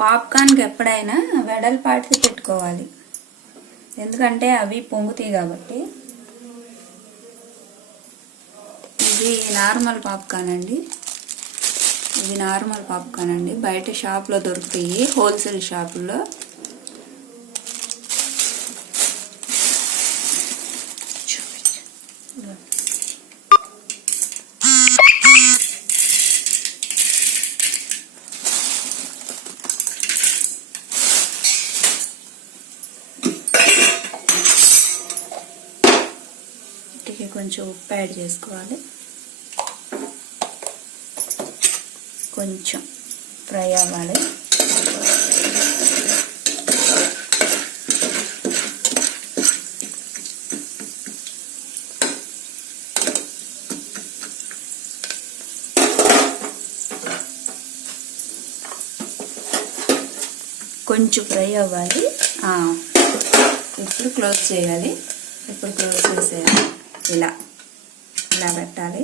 పాప్కార్న్కి ఎప్పుడైనా వెడల్పాటిది పెట్టుకోవాలి, ఎందుకంటే అవి పొంగుతాయి కాబట్టి. ఇది నార్మల్ పాప్కార్న్ అండి, ఇది నార్మల్ పాప్కార్న్ అండి. బయట షాప్లో దొరుకుతాయి, హోల్సేల్ షాపుల్లో. కొంచెం ఉప్పు యాడ్ చేసుకోవాలి, కొంచెం ఫ్రై అవ్వాలి. కొంచెం ఫ్రై అవ్వాలి. ఇప్పుడు క్లోజ్ చేయాలి, ఇప్పుడు క్లోజ్ చేసేయాలి. ఇలా ఇలా పెట్టాలి.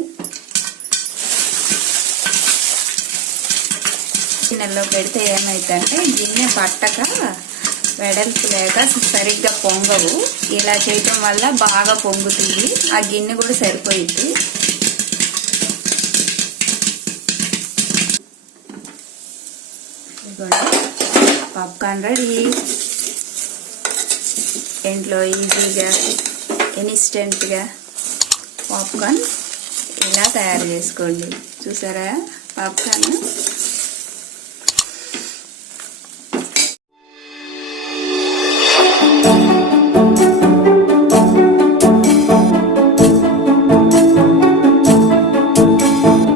గిన్నెలో పెడితే ఏమైందంటే గిన్నె పట్టక వెడల్పు లేక సరిగ్గా పొంగవు. ఇలా చేయటం వల్ల బాగా పొంగుతుంది, ఆ గిన్నె కూడా సరిపోయింది. Popcorn ready. ఇంట్లో ఈజీగా ఇన్స్టెంట్గా పాప్కార్న్ ఇలా తయారు చేసుకోండి. చూసారా పాప్కార్న్?